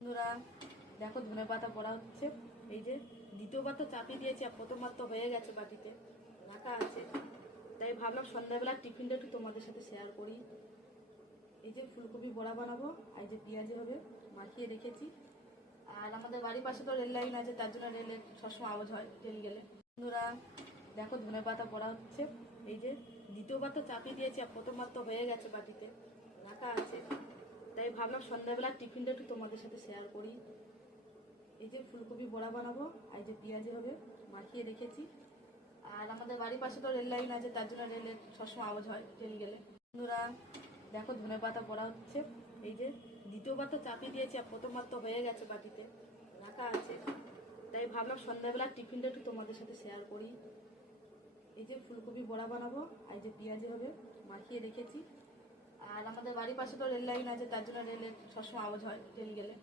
বন্ধুরা দেখো ধনে পাতা পড়া হচ্ছে। এই যে দ্বিতীয়বার তো চাপিয়ে দিয়েছি, আর প্রথমবার তো হয়ে গেছে, বাটিতে রাখা আছে। তাই ভাবলাম সন্ধ্যাবেলা টিফিনটা একটু তোমাদের সাথে শেয়ার করি। এই যে ফুলকপি বড়া বানাবো, আর এই যে পেঁয়াজি হবে, মাখিয়ে রেখেছি। আর আমাদের বাড়ির পাশে তো রেল লাইন আছে, তার জন্য রেলে সবসময় আওয়াজ হয় ট্রেন গেলে। বন্ধুরা দেখো ধনে পাতা পড়া হচ্ছে। এই যে দ্বিতীয়বার তো চাপিয়ে দিয়েছি, আর প্রথমবার তো হয়ে গেছে, বাটিতে রাখা আছে। তাই ভাবলাম সন্ধ্যাবেলা টিফিনটা একটু তোমাদের সাথে শেয়ার করি। এই যে ফুলকপি বড়া বানাবো, আর এই যে পেঁয়াজি হবে, মাখিয়ে রেখেছি। আর আমাদের বাড়ির পাশে তো রেল লাইন আছে, তার জন্য রেলে সবসময় আওয়াজ হয় ট্রেন গেলে। বন্ধুরা দেখো ধনে পাতা পড়া হচ্ছে। এই যে দ্বিতীয়বার তো চাপিয়ে দিয়েছি, আর প্রথমবার তো হয়ে গেছে, বাটিতে রাখা আছে। তাই ভাবলাম সন্ধ্যাবেলা টিফিনটা একটু তোমাদের সাথে শেয়ার করি। এই যে ফুলকপি বড়া বানাবো, আর এই যে পেঁয়াজি হবে, মাখিয়ে রেখেছি। আর আমাদের বাড়ির পাশে তো রেল লাইন আছে, তার জন্য রেলে সবসময় আওয়াজ হয় ট্রেন গেলে।